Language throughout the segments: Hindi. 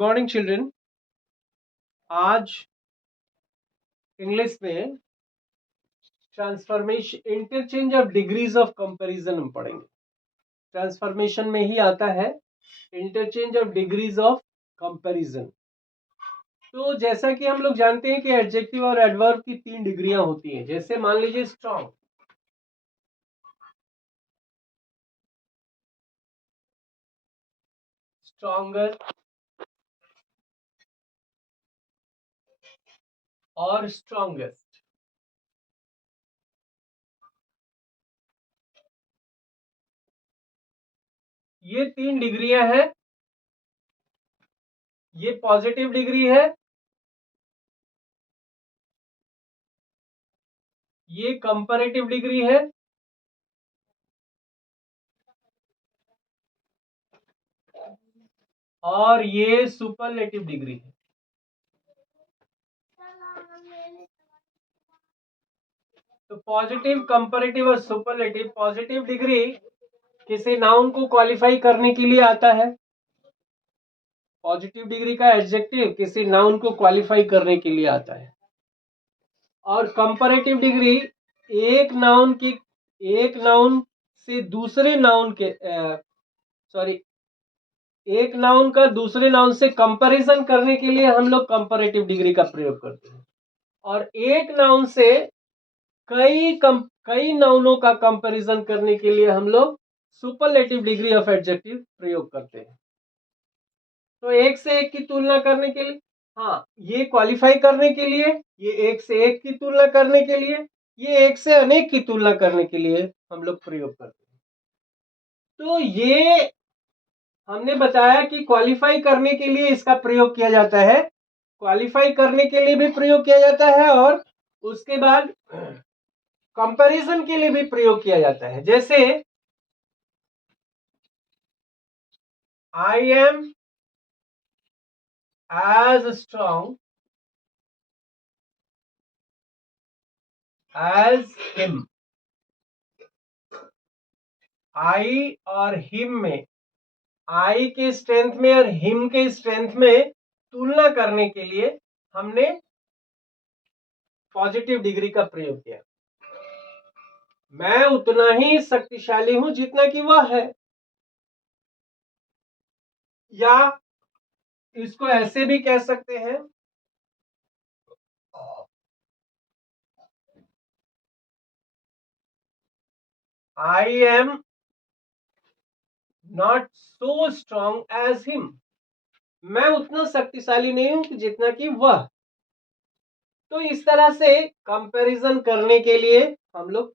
Morning children. आज इंग्लिश में transformation interchange of degrees of comparison हम पढ़ेंगे। ट्रांसफॉर्मेशन में ही आता है interchange of degrees of comparison. तो जैसा कि हम लोग जानते हैं कि एडजेक्टिव और एडवर्ब की 3 डिग्रियां होती हैं। जैसे मान लीजिए स्ट्रॉन्ग, स्ट्रॉन्गर और स्ट्रॉन्गेस्ट। ये 3 डिग्रियां हैं। ये पॉजिटिव डिग्री है, ये कंपैरेटिव डिग्री है और ये सुपरलेटिव डिग्री है। तो पॉजिटिव, कंपैरेटिव और सुपरलेटिव। पॉजिटिव डिग्री किसी नाउन को क्वालिफाई करने के लिए आता है। पॉजिटिव डिग्री का एडजेक्टिव किसी नाउन को क्वालिफाई करने के लिए आता है। और कंपैरेटिव डिग्री एक नाउन से दूसरे नाउन के एक नाउन का दूसरे नाउन से कंपैरिजन करने के लिए हम लोग कंपैरेटिव डिग्री का प्रयोग करते हैं। और एक नाउन से कई नाउनों का कंपैरिजन करने के लिए हम लोग सुपरलेटिव डिग्री ऑफ एडजेक्टिव प्रयोग करते हैं। तो एक से एक की तुलना करने के लिए, हाँ, ये क्वालिफाई करने के लिए, ये एक से एक की तुलना करने के लिए, ये एक से अनेक की तुलना करने के लिए हम लोग प्रयोग करते हैं। तो ये हमने बताया कि क्वालिफाई करने के लिए इसका प्रयोग किया जाता है, क्वालिफाई करने के लिए भी प्रयोग किया जाता है और उसके बाद कंपैरिजन के लिए भी प्रयोग किया जाता है। जैसे I am as strong as him। आई और हिम में, आई के स्ट्रेंथ में और हिम के स्ट्रेंथ में तुलना करने के लिए हमने पॉजिटिव डिग्री का प्रयोग किया। मैं उतना ही शक्तिशाली हूं जितना कि वह है। या इसको ऐसे भी कह सकते हैं, I am not so strong as him. मैं उतना शक्तिशाली नहीं हूं जितना कि वह। तो इस तरह से कंपैरिजन करने के लिए हम लोग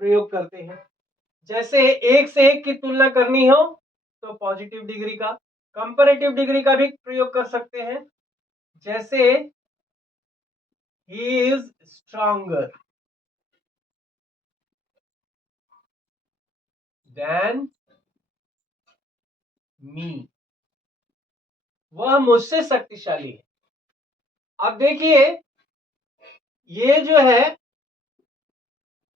प्रयोग करते हैं। जैसे एक से एक की तुलना करनी हो तो पॉजिटिव डिग्री का, कंपैरेटिव डिग्री का भी प्रयोग कर सकते हैं। जैसे he is stronger than me, वह मुझसे शक्तिशाली है। अब देखिए, ये जो है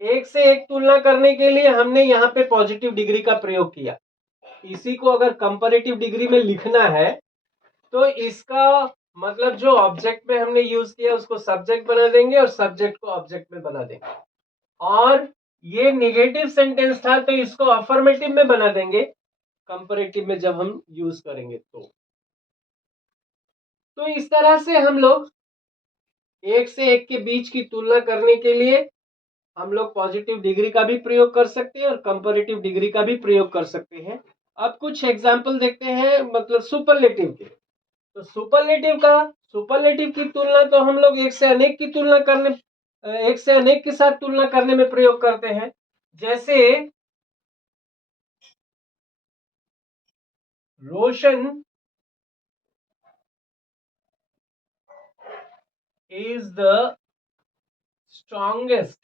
एक से एक तुलना करने के लिए हमने यहाँ पे पॉजिटिव डिग्री का प्रयोग किया। इसी को अगर कंपैरेटिव डिग्री में लिखना है तो इसका मतलब जो ऑब्जेक्ट में हमने यूज किया उसको सब्जेक्ट बना देंगे और सब्जेक्ट को ऑब्जेक्ट में बना देंगे। और ये नेगेटिव सेंटेंस था तो इसको अफर्मेटिव में बना देंगे कंपैरेटिव में जब हम यूज करेंगे। तो इस तरह से हम लोग एक से एक के बीच की तुलना करने के लिए हम लोग पॉजिटिव डिग्री का भी प्रयोग कर सकते हैं और कंपैरेटिव डिग्री का भी प्रयोग कर सकते हैं। अब कुछ एग्जाम्पल देखते हैं, मतलब सुपरलेटिव के। तो सुपरलेटिव की तुलना तो हम लोग एक से अनेक की तुलना करने, एक से अनेक के साथ तुलना करने में प्रयोग करते हैं। जैसे रोशन is the strongest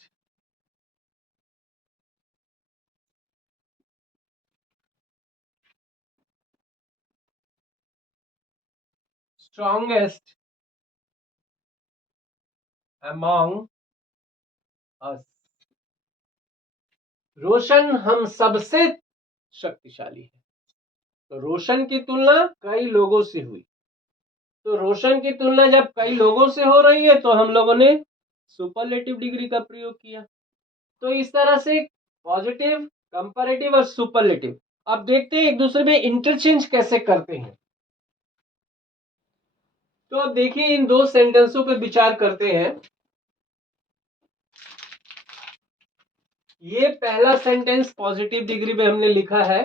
among us। रोशन हम सबसे शक्तिशाली है। तो रोशन की तुलना कई लोगों से हुई। तो रोशन की तुलना जब कई लोगों से हो रही है तो हम लोगों ने सुपरलेटिव डिग्री का प्रयोग किया। तो इस तरह से पॉजिटिव, कंपैरेटिव और सुपरलेटिव। अब देखते हैं एक दूसरे में इंटरचेंज कैसे करते हैं। तो अब देखिए इन दो सेंटेंसों पे विचार करते हैं। ये पहला सेंटेंस पॉजिटिव डिग्री में हमने लिखा है,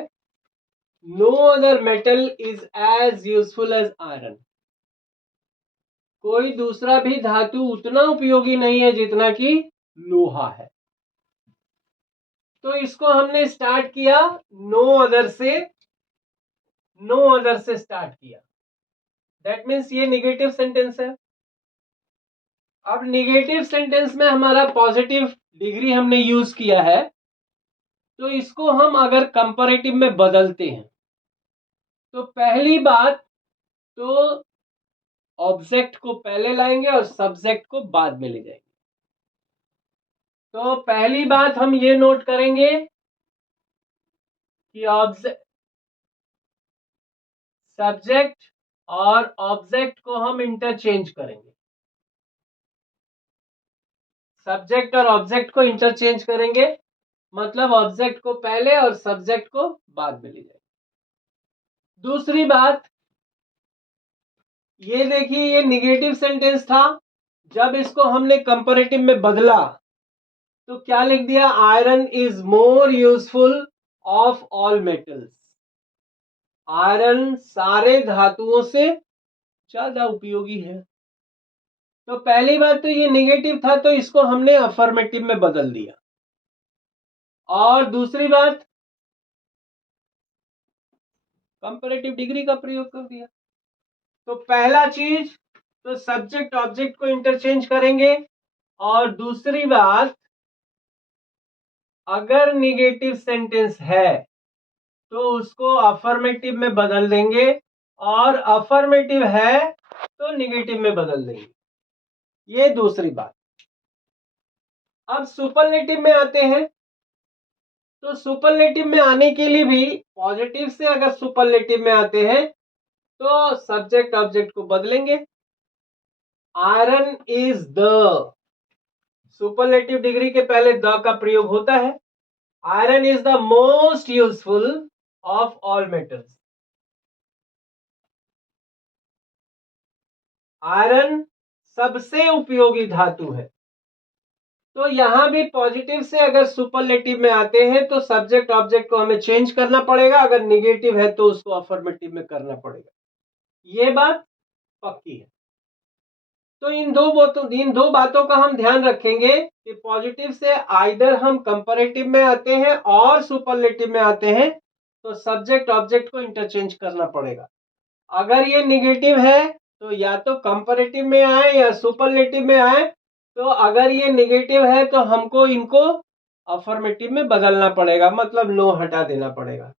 no other metal is as useful as iron. कोई दूसरा भी धातु उतना उपयोगी नहीं है जितना कि लोहा है। तो इसको हमने स्टार्ट किया नो अदर से, नो अदर से स्टार्ट किया। दैट मीन्स ये निगेटिव सेंटेंस है। अब निगेटिव सेंटेंस में हमारा पॉजिटिव डिग्री हमने यूज किया है, तो इसको हम अगर कंपैरेटिव में बदलते हैं तो पहली बात तो ऑब्जेक्ट को पहले लाएंगे और सब्जेक्ट को बाद में ले जाएंगे। तो पहली बात हम ये नोट करेंगे कि सब्जेक्ट और ऑब्जेक्ट को हम इंटरचेंज करेंगे। सब्जेक्ट और ऑब्जेक्ट को इंटरचेंज करेंगे मतलब ऑब्जेक्ट को पहले और सब्जेक्ट को बाद में ले जाएंगे। दूसरी बात, ये देखिए ये निगेटिव सेंटेंस था, जब इसको हमने कंपैरेटिव में बदला तो क्या लिख दिया, iron is more useful of all metals. Iron सारे धातुओं से ज्यादा उपयोगी है। तो पहली बात तो ये निगेटिव था तो इसको हमने अफर्मेटिव में बदल दिया। और दूसरी बात कंपैरेटिव डिग्री का प्रयोग कर दिया। तो पहला चीज तो सब्जेक्ट ऑब्जेक्ट को इंटरचेंज करेंगे, और दूसरी बात अगर निगेटिव सेंटेंस है तो उसको अफर्मेटिव में बदल देंगे, और अफर्मेटिव है तो निगेटिव में बदल देंगे। ये दूसरी बात। अब सुपरलेटिव में आते हैं। तो सुपरलेटिव में आने के लिए भी पॉजिटिव से अगर सुपरलेटिव में आते हैं तो सब्जेक्ट ऑब्जेक्ट को बदलेंगे। Iron is the, superlative degree के पहले द का प्रयोग होता है। Iron is the most useful of all metals. Iron सबसे उपयोगी धातु है। तो यहां भी पॉजिटिव से अगर सुपरलेटिव में आते हैं तो सब्जेक्ट ऑब्जेक्ट को हमें चेंज करना पड़ेगा, अगर निगेटिव है तो उसको अफर्मेटिव में करना पड़ेगा। ये बात पक्की है। तो इन दो बातों का हम ध्यान रखेंगे कि पॉजिटिव से आइदर हम कंपैरेटिव में आते हैं और सुपरलेटिव में आते हैं तो सब्जेक्ट ऑब्जेक्ट को इंटरचेंज करना पड़ेगा। अगर ये निगेटिव है तो या तो कंपैरेटिव में आए या सुपरलेटिव में आए। तो अगर ये निगेटिव है तो हमको इनको अफर्मेटिव में बदलना पड़ेगा, मतलब नो हटा देना पड़ेगा।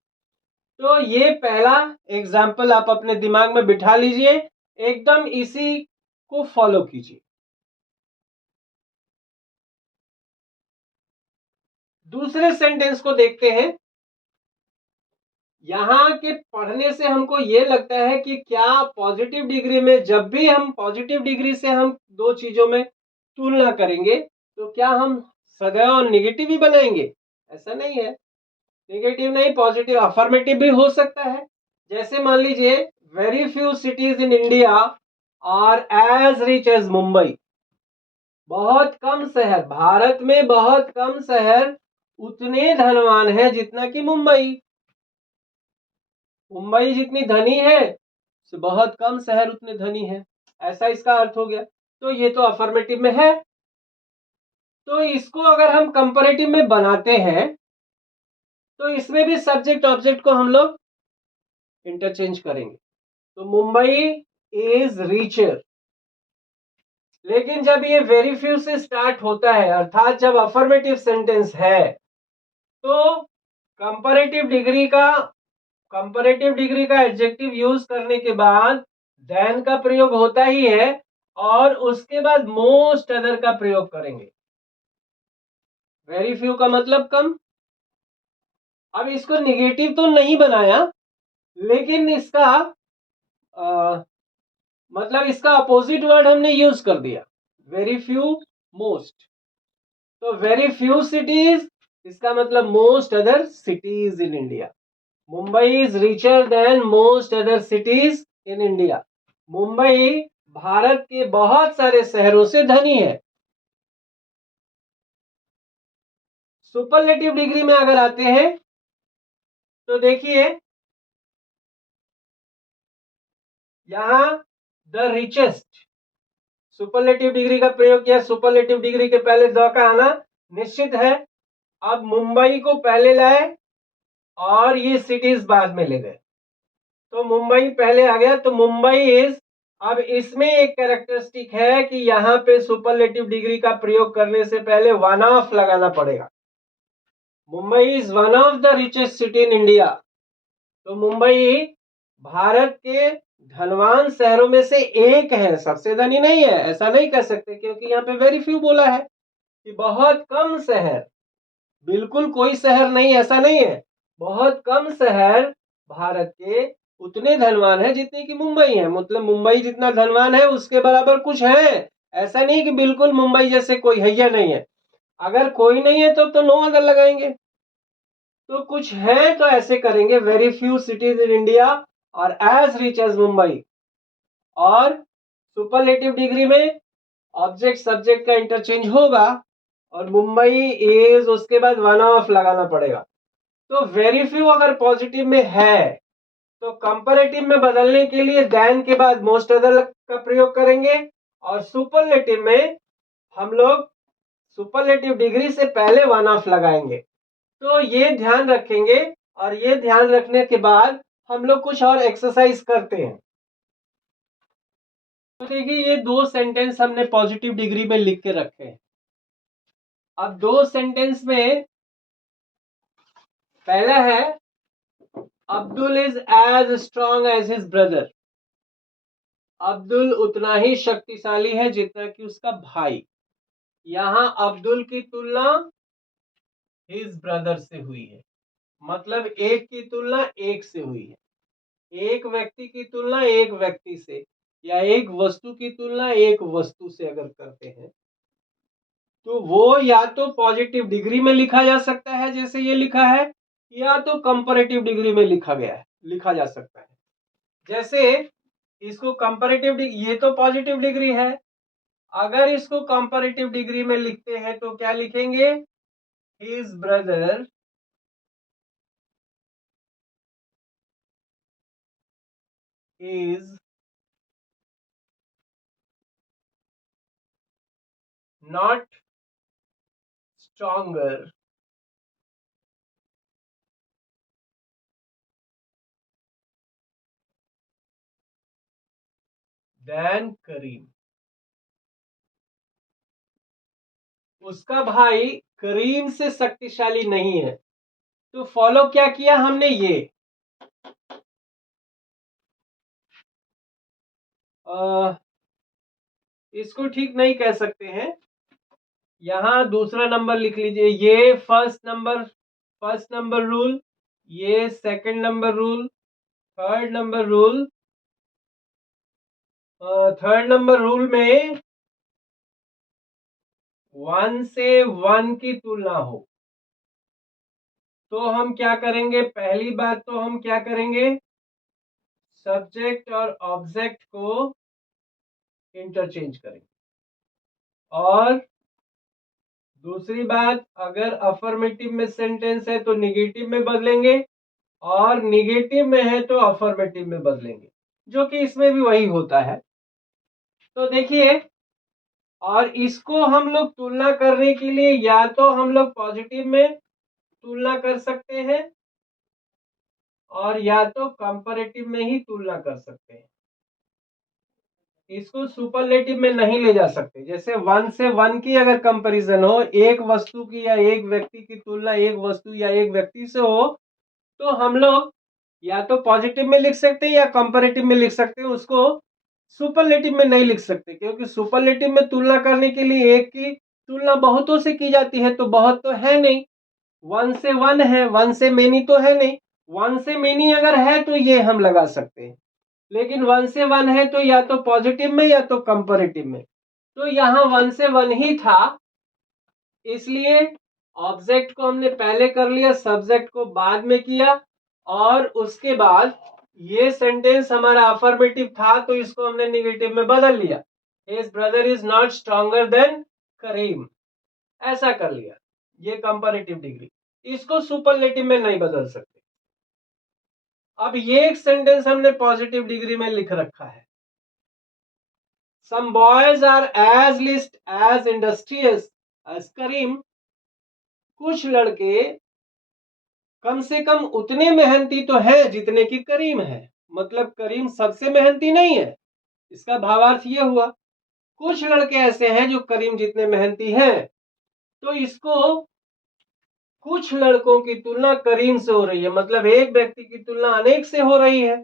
तो ये पहला एग्जाम्पल आप अपने दिमाग में बिठा लीजिए, एकदम इसी को फॉलो कीजिए। दूसरे सेंटेंस को देखते हैं। यहां के पढ़ने से हमको ये लगता है कि क्या पॉजिटिव डिग्री में जब भी हम पॉजिटिव डिग्री से हम दो चीजों में तुलना करेंगे तो क्या हम सदैव नेगेटिव ही बनाएंगे? ऐसा नहीं है। नेगेटिव नहीं, पॉजिटिव अफर्मेटिव भी हो सकता है। जैसे मान लीजिए very few cities in India are as rich as Mumbai. बहुत कम शहर, भारत में बहुत कम शहर उतने धनवान है जितना कि मुंबई। मुंबई जितनी धनी है तो बहुत कम शहर उतने धनी है, ऐसा इसका अर्थ हो गया। तो ये तो अफर्मेटिव में है। तो इसको अगर हम कंपैरेटिव में बनाते हैं तो इसमें भी सब्जेक्ट ऑब्जेक्ट को हम लोग इंटरचेंज करेंगे। तो मुंबई इज रिचर। लेकिन जब ये वेरी फ्यू से स्टार्ट होता है, अर्थात जब अफर्मेटिव सेंटेंस है, तो कंपैरेटिव डिग्री का एडजेक्टिव यूज करने के बाद देन का प्रयोग होता ही है, और उसके बाद मोस्ट अदर का प्रयोग करेंगे। वेरी फ्यू का मतलब कम। अब इसको निगेटिव तो नहीं बनाया, लेकिन इसका मतलब इसका अपोजिट वर्ड हमने यूज कर दिया, वेरी फ्यू, मोस्ट। तो वेरी फ्यू सिटीज, इसका मतलब most other cities in India. Mumbai is richer than most other cities in India. Mumbai Bharat के बहुत सारे शहरों से धनी है। सुपरलेटिव डिग्री में अगर आते हैं तो देखिए यहां द रिचेस्ट, सुपरलेटिव डिग्री का प्रयोग किया। सुपरलेटिव डिग्री के पहले द का आना निश्चित है। अब मुंबई को पहले लाए और ये सिटीज बाद में ले गए, तो मुंबई पहले आ गया। तो मुंबई इज, अब इसमें एक कैरेक्टरिस्टिक है कि यहाँ पे सुपरलेटिव डिग्री का प्रयोग करने से पहले वन ऑफ लगाना पड़ेगा। Mumbai is one of the richest city in India. तो मुंबई भारत के धनवान शहरों में से एक है, सबसे धनी नहीं है, ऐसा नहीं कह सकते, क्योंकि यहाँ पे वेरी फ्यू बोला है कि बहुत कम शहर, बिल्कुल कोई शहर नहीं, ऐसा नहीं है। बहुत कम शहर भारत के उतने धनवान है जितने की मुंबई है। मतलब मुंबई जितना धनवान है उसके बराबर कुछ है, ऐसा नहीं कि बिल्कुल मुंबई जैसे कोई है या नहीं है। अगर कोई नहीं है तो नो अगर लगाएंगे, तो कुछ है तो ऐसे करेंगे, very few cities in India और एज रिच एज मुंबई। और सुपरलेटिव डिग्री में ऑब्जेक्ट सब्जेक्ट का इंटरचेंज होगा और मुंबई इज उसके बाद वन ऑफ लगाना पड़ेगा। तो वेरी फ्यू अगर पॉजिटिव में है तो कंपैरेटिव में बदलने के लिए देन के बाद मोस्ट अदर का प्रयोग करेंगे, और सुपरलेटिव में हम लोग सुपरलेटिव डिग्री से पहले वन ऑफ लगाएंगे। तो ये ध्यान रखेंगे, और ये ध्यान रखने के बाद हम लोग कुछ और एक्सरसाइज करते हैं। तो देखिए ये दो सेंटेंस हमने पॉजिटिव डिग्री में लिख के रखे हैं। अब दो सेंटेंस में पहला है Abdul is as strong as his brother. Abdul उतना ही शक्तिशाली है जितना कि उसका भाई। यहां अब्दुल की तुलना हिज ब्रदर से हुई है, मतलब एक की तुलना एक से हुई है। एक व्यक्ति की तुलना एक व्यक्ति से, या एक वस्तु की तुलना एक वस्तु से अगर करते हैं तो वो या तो पॉजिटिव डिग्री में लिखा जा सकता है जैसे ये लिखा है, या तो कंपैरेटिव डिग्री में लिखा जा सकता है। जैसे इसको कंपैरेटिव, ये तो पॉजिटिव डिग्री है, अगर इसको कंपैरेटिव डिग्री में लिखते हैं तो क्या लिखेंगे, his brother is not stronger than Karim. उसका भाई करीम से शक्तिशाली नहीं है। तो फॉलो क्या किया हमने, ये इसको ठीक नहीं कह सकते हैं, यहां दूसरा नंबर लिख लीजिए। ये फर्स्ट नंबर रूल, ये second number rule, third number rule. Third number rule में वन से वन की तुलना हो तो हम क्या करेंगे, पहली बात तो हम क्या करेंगे, सब्जेक्ट और ऑब्जेक्ट को इंटरचेंज करेंगे। और दूसरी बात, अगर अफर्मेटिव में सेंटेंस है तो निगेटिव में बदलेंगे, और निगेटिव में है तो अफर्मेटिव में बदलेंगे, जो कि इसमें भी वही होता है। तो देखिए, और इसको हम लोग तुलना करने के लिए या तो हम लोग पॉजिटिव में तुलना कर सकते हैं और या तो कंपैरेटिव में ही तुलना कर सकते हैं। इसको सुपरलेटिव में नहीं ले जा सकते। जैसे वन से वन की अगर कंपैरिजन हो, एक वस्तु की या एक व्यक्ति की तुलना एक वस्तु या एक व्यक्ति से हो, तो हम लोग या तो पॉजिटिव में लिख सकते हैं या कंपैरेटिव में लिख सकते हैं, उसको सुपरलेटिव में नहीं लिख सकते, क्योंकि सुपरलेटिव में तुलना करने के लिए एक की तुलना बहुतों से की जाती है, तो बहुत तो है नहीं, वन से वन है, वन से मेनी तो है नहीं। वन से मेनी अगर है तो ये हम लगा सकते हैं। लेकिन 1 से 1 है तो या तो पॉजिटिव में या तो कंपैरेटिव में, तो यहाँ 1 से 1 ही था, इसलिए ऑब्जेक्ट को हमने पहले कर लिया, सब्जेक्ट को बाद में किया, और उसके बाद ये सेंटेंस हमारा अफर्मेटिव था तो इसको हमने निगेटिव में बदल लिया, his brother is not stronger than Karim, ऐसा कर लिया। ये कंपैरेटिव डिग्री, इसको सुपरलेटिव में नहीं बदल सकते। अब ये एक सेंटेंस हमने पॉजिटिव डिग्री में लिख रखा है, some boys are as least as industrious as Karim, कुछ लड़के कम से कम उतने मेहनती तो हैं जितने की करीम है, मतलब करीम सबसे मेहनती नहीं है, इसका भावार्थ ये हुआ कुछ लड़के ऐसे हैं जो करीम जितने मेहनती हैं, तो इसको कुछ लड़कों की तुलना करीम से हो रही है, मतलब एक व्यक्ति की तुलना अनेक से हो रही है,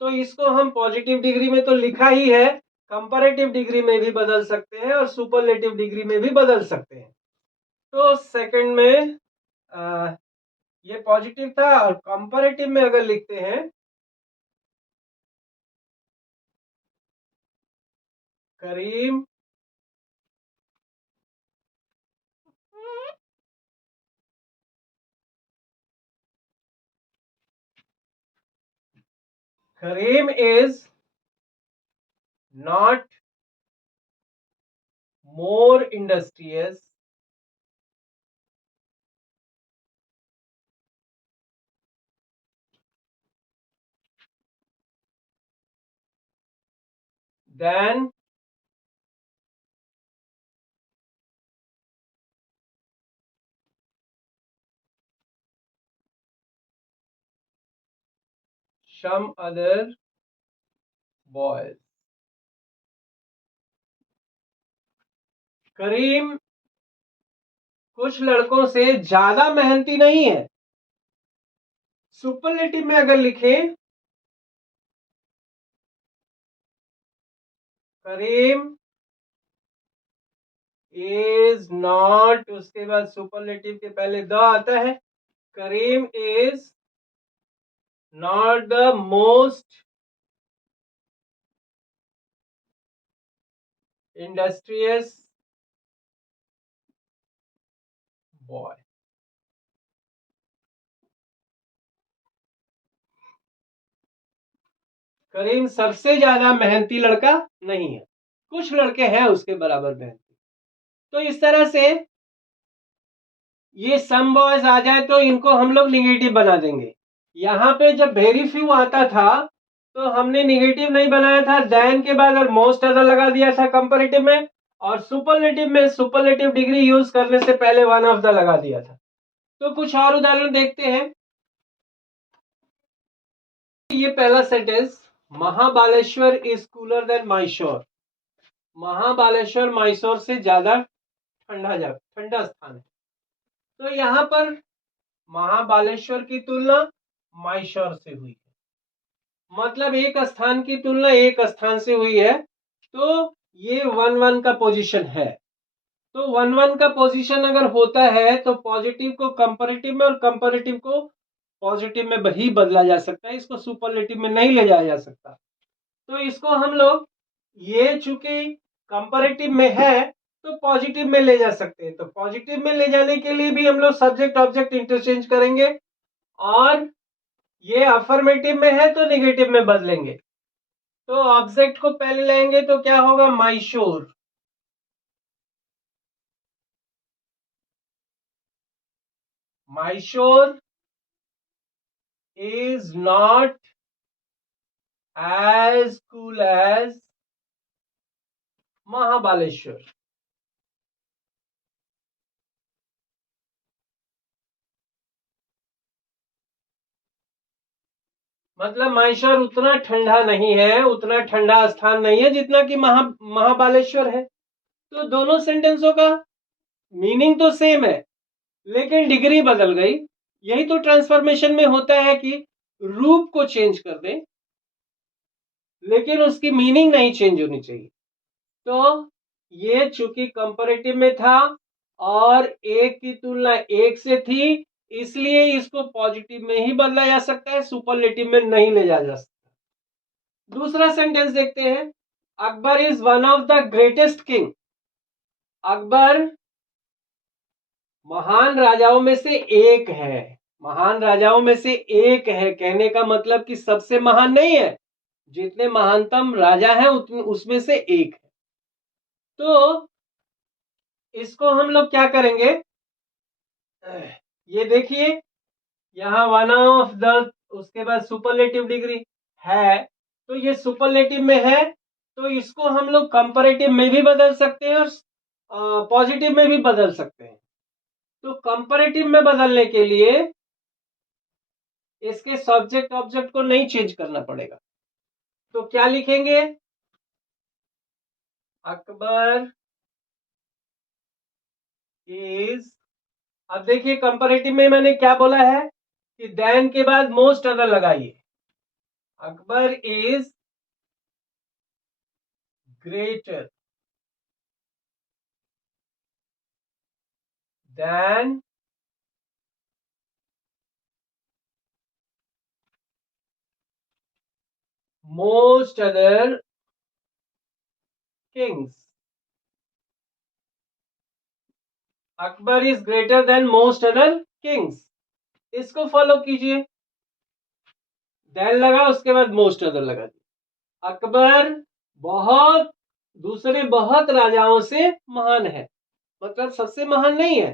तो इसको हम पॉजिटिव डिग्री में तो लिखा ही है, कंपैरेटिव डिग्री में भी बदल सकते हैं और सुपरलेटिव डिग्री में भी बदल सकते हैं। तो सेकंड में ये पॉजिटिव था, और कंपैरेटिव में अगर लिखते हैं करीम Kareem is not more industrious than some other boys. करीम कुछ लड़कों से ज्यादा मेहनती नहीं है। सुपरलेटिव में अगर लिखें करीम इज नॉट, उसके बाद सुपरलेटिव के पहले द आता है, Karim is not the most industrious boy. Karim सबसे ज्यादा मेहनती लड़का नहीं है, कुछ लड़के हैं उसके बराबर मेहनती। तो इस तरह से ये सम बॉयज आ जाए तो इनको हम लोग निगेटिव बना देंगे। यहाँ पे जब वेरी फ्यू आता था तो हमने निगेटिव नहीं बनाया था, देन के बाद और मोस्ट अदर लगा दिया था कंपैरेटिव में, और सुपरलेटिव में सुपरलेटिव डिग्री यूज करने से पहले वन ऑफ द लगा दिया था। तो कुछ और उदाहरण देखते हैं। ये पहला sentence, Mahabaleshwar is cooler than Mysore, Mahabaleshwar Mysore से ज्यादा ठंडा स्थान है। तो यहाँ पर महाबालेश्वर की तुलना माइसोर से हुई है, मतलब एक स्थान की तुलना एक स्थान से हुई है, तो ये 1-1 का पोजीशन है। तो 1-1 का पोजीशन अगर होता है तो पॉजिटिव को कंपैरेटिव में और कंपैरेटिव को पॉजिटिव में ही बदला जा सकता है, इसको सुपरलेटिव में नहीं ले जाया जा सकता। तो इसको हम लोग, ये चूंकि कंपैरेटिव में है तो पॉजिटिव में ले जा सकते हैं, तो पॉजिटिव में ले जाने के लिए भी हम लोग सब्जेक्ट ऑब्जेक्ट इंटरचेंज करेंगे, और ये अफर्मेटिव में है तो निगेटिव में बदलेंगे। तो ऑब्जेक्ट को पहले लेंगे तो क्या होगा, माइशोर, माइशोर is not as cool as Mahabaleshwar. मतलब माइशोर उतना ठंडा नहीं है, उतना ठंडा स्थान नहीं है जितना कि महाबालेश्वर है। तो दोनों सेंटेंसों का मीनिंग तो सेम है, लेकिन डिग्री बदल गई। यही तो ट्रांसफॉर्मेशन में होता है कि रूप को चेंज कर दें, लेकिन उसकी मीनिंग नहीं चेंज होनी चाहिए। तो ये चूंकि कंपैरेटिव में था और एक की तुलना एक से थी, इसलिए इसको पॉजिटिव में ही बदला जा सकता है, सुपरलेटिव में नहीं ले जा सकता। दूसरा सेंटेंस देखते हैं, Akbar is one of the greatest king. Akbar महान राजाओं में से एक है। महान राजाओं में से एक है कहने का मतलब कि सबसे महान नहीं है, जितने महानतम राजा हैं उसमें से एक है। तो इसको हम लोग क्या करेंगे, ये देखिए यहाँ वन ऑफ द, उसके बाद सुपरलेटिव डिग्री है, तो ये सुपरलेटिव में है, तो इसको हम लोग कंपैरेटिव में भी बदल सकते हैं और पॉजिटिव में भी बदल सकते हैं। तो कंपैरेटिव में बदलने के लिए इसके सब्जेक्ट ऑब्जेक्ट को नहीं चेंज करना पड़ेगा। तो क्या लिखेंगे, अकबर इज, अब देखिए कंपैरेटिव में मैंने क्या बोला है कि देन के बाद मोस्ट अदर लगाइए। Akbar is greater than most other kings। Akbar is greater than most other Kings, इसको फॉलो कीजिए। देन लगा, उसके बाद मोस्ट अदर लगा दिया। अकबर बहुत दूसरे बहुत राजाओं से महान है, मतलब सबसे महान नहीं है,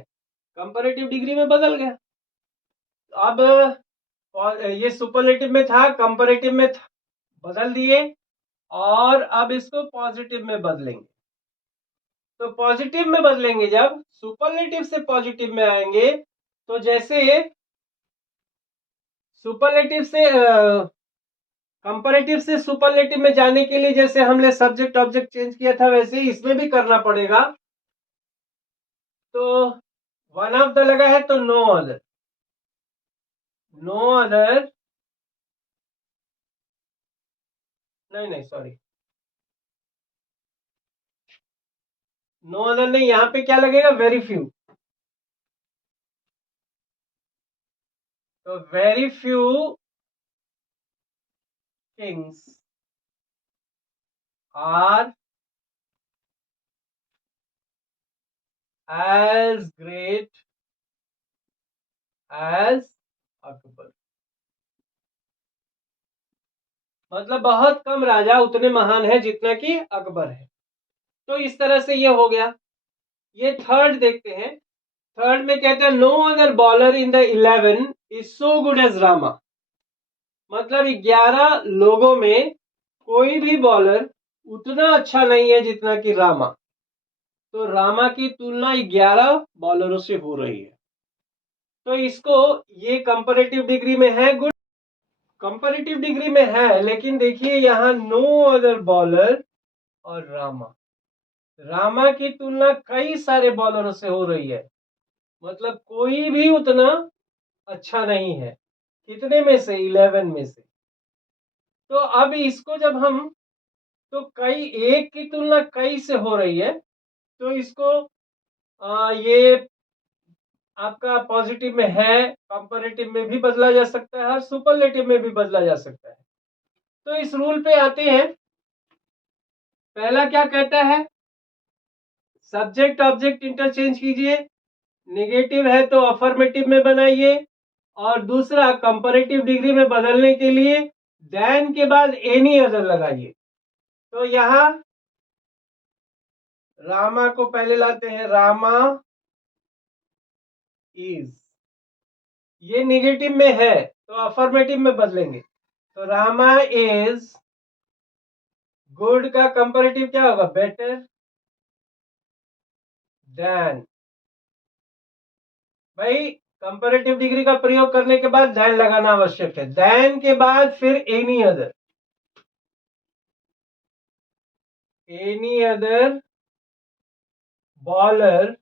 कंपैरेटिव डिग्री में बदल गया। अब ये सुपरलेटिव में था, कंपैरेटिव में था, बदल दिए, और अब इसको पॉजिटिव में बदलेंगे। तो पॉजिटिव में बदलेंगे, जब सुपरलेटिव से पॉजिटिव में आएंगे, तो जैसे सुपरलेटिव से कंपैरेटिव से सुपरलेटिव में जाने के लिए जैसे हमने सब्जेक्ट ऑब्जेक्ट चेंज किया था, वैसे ही इसमें भी करना पड़ेगा। तो वन ऑफ द लगा है तो नो अदर, नो अदर, नहीं सॉरी, नो अदर नहीं, यहां पे क्या लगेगा, वेरी फ्यू। तो very few kings are as great as Akbar. मतलब बहुत कम राजा उतने महान है जितना कि अकबर है। तो इस तरह से ये हो गया। ये थर्ड देखते हैं। थर्ड में कहते हैं no other bowler in the 11 is so good as Rama. मतलब 11 लोगों में कोई भी बॉलर उतना अच्छा नहीं है जितना कि रामा। तो रामा की तुलना 11 बॉलरों से हो रही है। तो इसको, ये कंपैरेटिव डिग्री में है गुड, कंपैरेटिव डिग्री में है, लेकिन देखिए यहाँ नो अदर बॉलर और रामा, रामा की तुलना कई सारे बॉलरों से हो रही है, मतलब कोई भी उतना अच्छा नहीं है। कितने में से, 11 में से। तो अब इसको जब हम, तो कई, एक की तुलना कई से हो रही है, तो इसको ये आपका पॉजिटिव में है, कंपैरेटिव में भी बदला जा सकता है और सुपरलेटिव में भी बदला जा सकता है। तो इस रूल पे आते हैं। पहला क्या कहता है, सब्जेक्ट ऑब्जेक्ट इंटरचेंज कीजिए, नेगेटिव है तो अफर्मेटिव में बनाइए, और दूसरा कंपैरेटिव डिग्री में बदलने के लिए देन के बाद एनी अदर लगाइए। तो यहां रामा को पहले लाते हैं, रामा इज, ये नेगेटिव में है तो अफर्मेटिव में बदलेंगे। तो रामा इज गुड का कंपैरेटिव क्या होगा, बेटर देन। भाई कंपैरेटिव डिग्री का प्रयोग करने के बाद देन लगाना आवश्यक है। देन के बाद फिर any other, any other bowler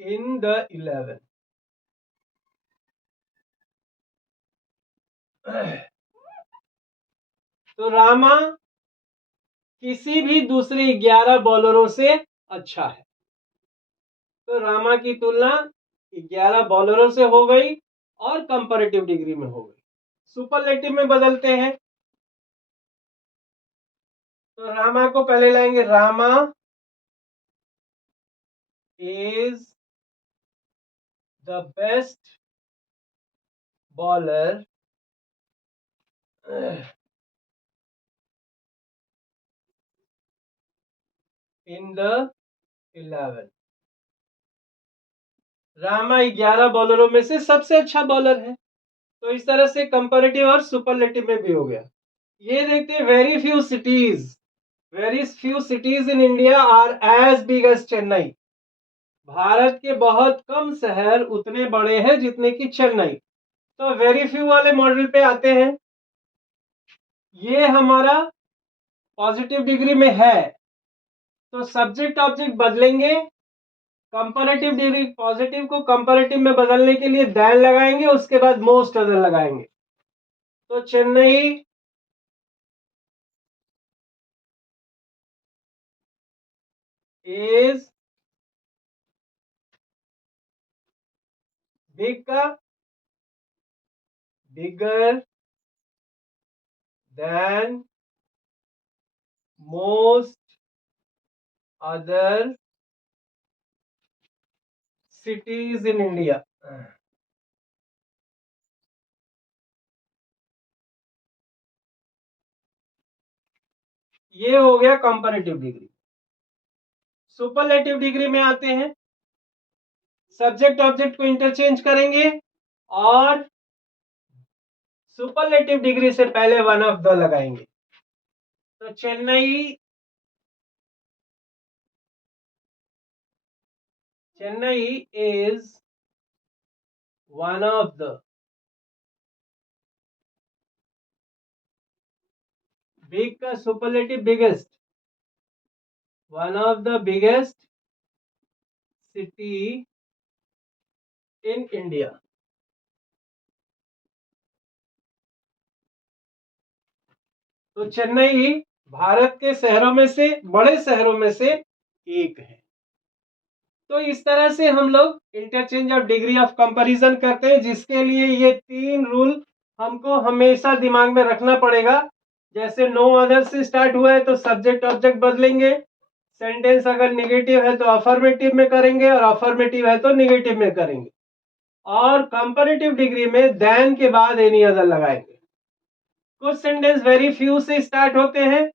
in the 11। तो रामा किसी भी दूसरे 11 बॉलरों से अच्छा है। तो रामा की तुलना 11 बॉलरों से हो गई और कंपैरेटिव डिग्री में हो गई। सुपरलेटिव में बदलते हैं। तो रामा को पहले लाएंगे, Rama is the best bowler in the 11। Rama 11 बॉलरों में से सबसे अच्छा बॉलर है। तो इस तरह से कंपैरेटिव और सुपरलेटिव में भी हो गया। ये देखते हैं, very few cities in India are as big as Chennai. Bharat के बहुत कम शहर उतने बड़े हैं जितने की चेन्नई। तो वेरी फ्यू वाले मॉडल पे आते हैं। ये हमारा पॉजिटिव डिग्री में है, तो सब्जेक्ट ऑब्जेक्ट बदलेंगे। कंपैरेटिव डिग्री, पॉजिटिव को कंपैरेटिव में बदलने के लिए दैन लगाएंगे, उसके बाद मोस्ट अदर लगाएंगे। तो चेन्नई इज बिग का bigger than most other cities in India. ये हो गया कंपैरेटिव डिग्री। सुपरलेटिव डिग्री में आते हैं। सब्जेक्ट ऑब्जेक्ट को इंटरचेंज करेंगे और सुपरलेटिव डिग्री से पहले वन ऑफ द लगाएंगे। तो Chennai is one of the big का superlative biggest, one of the biggest city in India. तो चेन्नई भारत के शहरों में से, बड़े शहरों में से एक है। तो इस तरह से हम लोग interchange of degree of comparison करते हैं, जिसके लिए ये 3 रूल हमको हमेशा दिमाग में रखना पड़ेगा। जैसे नो अदर से स्टार्ट हुआ है तो सब्जेक्ट ऑब्जेक्ट बदलेंगे। सेंटेंस अगर निगेटिव है तो अफर्मेटिव में करेंगे, और अफर्मेटिव है तो निगेटिव में करेंगे। और कंपैरेटिव डिग्री में देन के बाद एनी अदर लगाएंगे। कुछ सेंटेंस वेरी फ्यू से स्टार्ट होते हैं,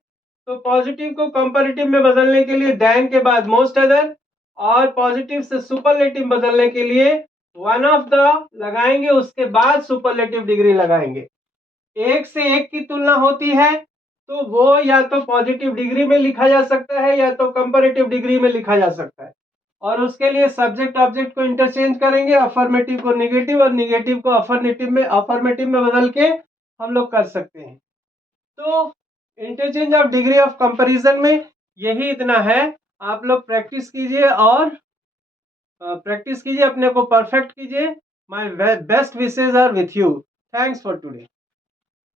तो पॉजिटिव को कंपैरेटिव में बदलने के लिए देन के बाद मोस्ट अदर, और पॉजिटिव से सुपरलेटिव बदलने के लिए वन ऑफ द लगाएंगे, उसके बाद सुपरलेटिव डिग्री लगाएंगे। एक से एक की तुलना होती है तो वो या तो पॉजिटिव डिग्री में लिखा जा सकता है या तो कंपैरेटिव डिग्री में लिखा जा सकता है। और उसके लिए सब्जेक्ट ऑब्जेक्ट को इंटरचेंज करेंगे, अफर्मेटिव को निगेटिव और निगेटिव को अफर्मेटिव में बदल के हम लोग कर सकते हैं। तो interchange of degree of comparison में यही इतना है। आप लोग प्रैक्टिस कीजिए और अपने को परफेक्ट कीजिए। My best wishes are with you. Thanks for today.